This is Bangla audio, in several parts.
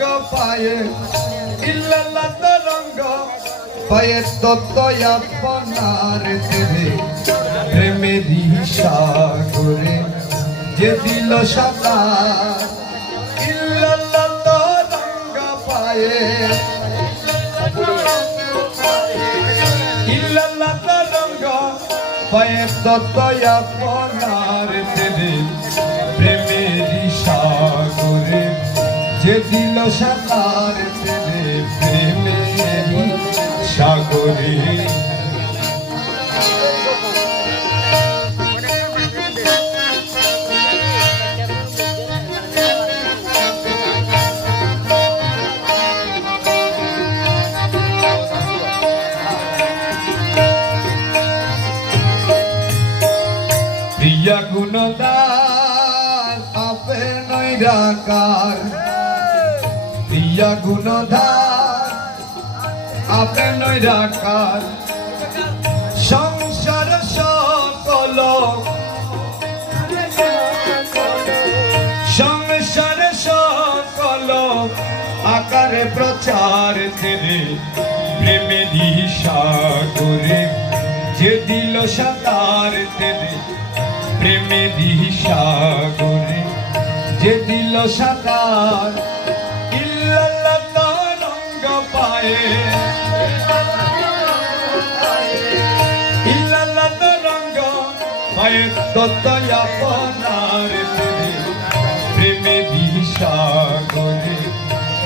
রঙ্গ পায়ে। ইল্লাল্লাহ তরঙ্গ। পায়ে তত্ত্ব আপনার দেবে। প্রেমে দিশা যে দিল সাতার। ইল্লাল্লাহ তরঙ্গ পায়ে। ইল্লাল্লাহ তরঙ্গ। পায়ে তত্ত্ব আপনার যে দিল সাঁতার দেবে প্রেমের সাগরে। প্রিয়া গুণদার আপে নৈরাকার প্রিয়া গুণদার আপে নৈরাকার সংসার সকল সংসার সকল আকারে প্রচার করে প্রেমে দিশা করে যে দিল সাতার দেবে প্রেমে দিশা করে যে দিল সাতার তত্ত্ব আপনার দেবে প্রেমে দিশা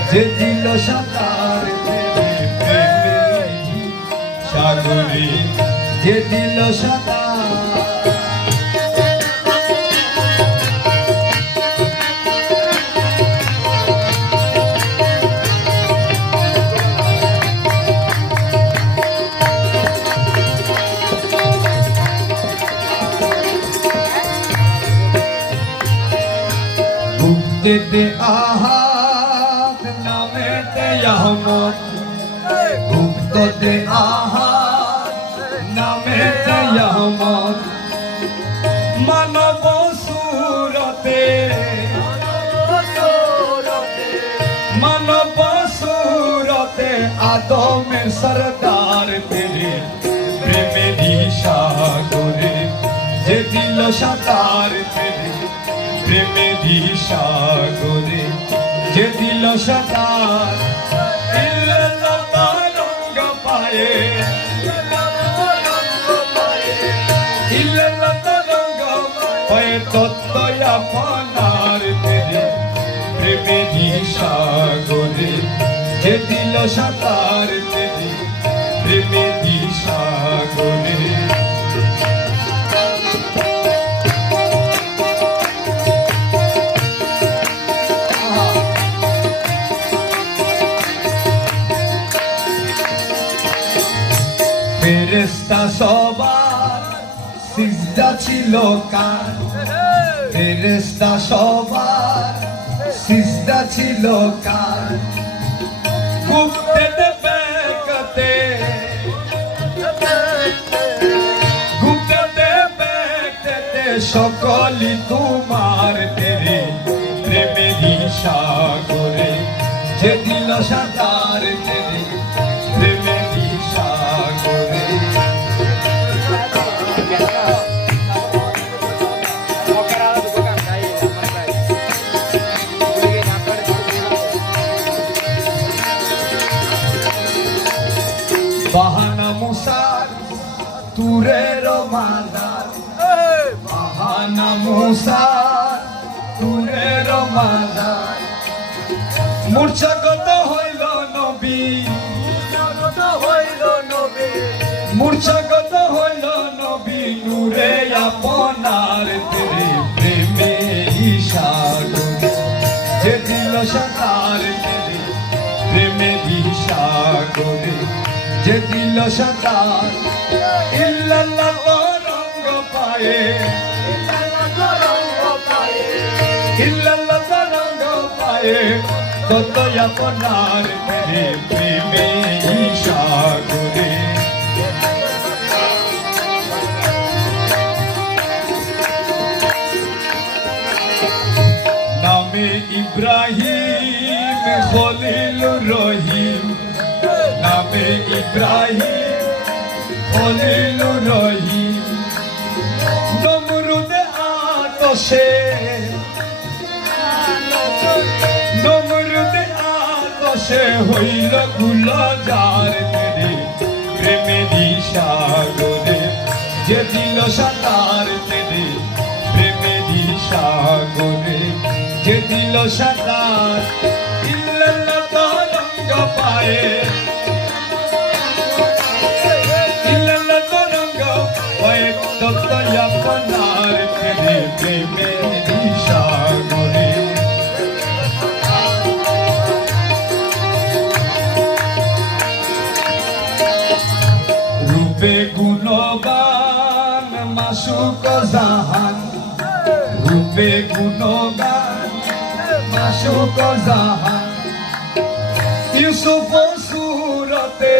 যে দিল সাতার প্রেমে সাগরে যে দিল সাতার গুপ্তেতে আহাত নামেতে আহমদ। গুপ্ততে আহাত নামেতে আহমদ। মানব সুরতে। মানব সুরতে আদমের সরদার তেরে প্রেমে দিশা করে যে দিল সাঁতার তেরে। প্রেমে দিশা করে যে দিল সাঁতার পায়ে। পায়ে তত্ত্ব আপনার তেরে প্রেমে দিশা করে যে দিল সাঁতার তেরে ফেরেস্তা সবার, সিজদা ছিল কার? ফেরেস্তা সবার, সিজদা ছিল কার? সকলি তোমার করে যে দিল সাঁতার তেরে বাহানা মুসার তুরের মাদার মূর্ছাগত হইল নবী। মূর্ছাগত হইল নবী। নূরে আপনার তেরে প্রেমে সাগরে যে দিল সাতার তেরে প্রেমে সাগরে যে দিল সাতার ইল্লাল্লাহ রঙ্গ পায়ে ইল্লাল্লাহ রঙ্গ পায়ে তত আপনার প্রেমে সাগরে নামে ইব্রাহিম খলিলুর রহিম, নামে ইব্রাহিম খলিলুর রহিম। নমরুদে আতশে আতশে হইল গুলজার তেরে, প্রেমে সাগরে যে দিল সাতার তেরে প্রেমে সাগরে যে দিল সাতার ইল্লাল্লাহ পায়ে। ইল্লাল্লাহ পায়ে তত্ত্ব আপনার প্রেমে প্রেমে সাগরে মাসুক জাহান রূপে গুণগান মাসুক জাহান ইউসুফ সুরতে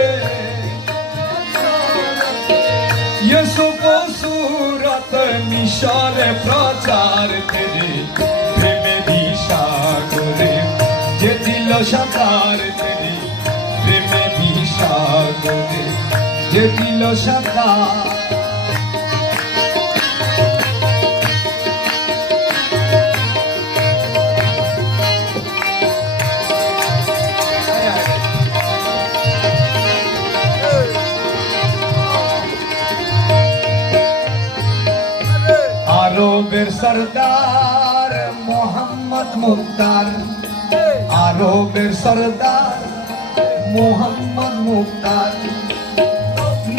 ইউসুফ সুরত মিশরে প্রচার করে, প্রেমে বিশাগরে যে দিল সাকার করে, প্রেমে বিশাগরে যে দিল সাকার সরদার মোহাম্মদ মুক্তার। আরবের সরদার মোহাম্মদ মুক্তার।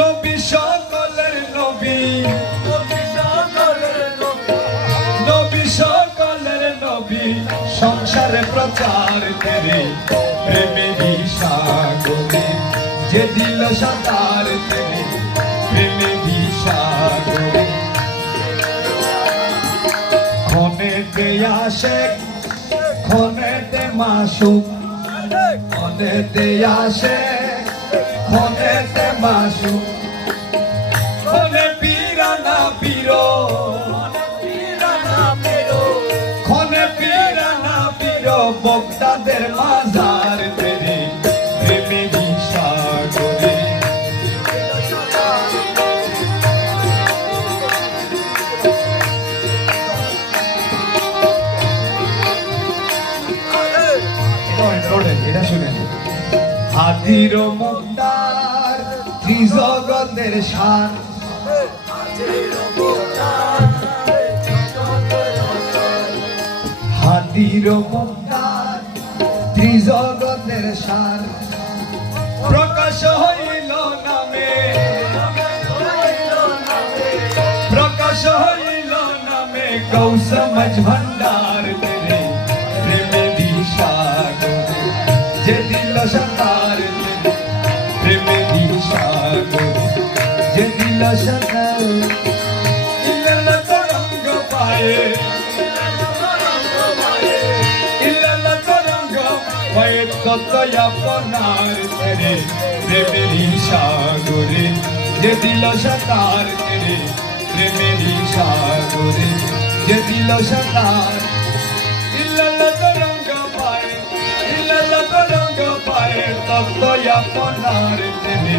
নবী সকলের নবী। সংসারে প্রচার করে, প্রেমে সাগরে যে দিল সাঁতার করে প্রেমে সাগরে খনেতে আসে খনেতে মাসুক খনেতে আসে খনেতে মাসুক মুক্তার ত্রিজগতের শান হাতির মুক্তার ত্রিজগতের শান প্রকাশ হইল নামে। প্রকাশ হইল নামে। কৌসমজ ভণ্ডার তত আপনার তেরে প্রেমে সাগরে যে দিল সতার তেরে প্রেমে সাগরে যে দিল সতার তরঙ্গ পায়ে তত আপনার তেরে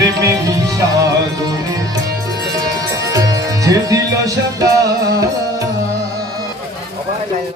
প্রেমে সাগরে যে দিল সতার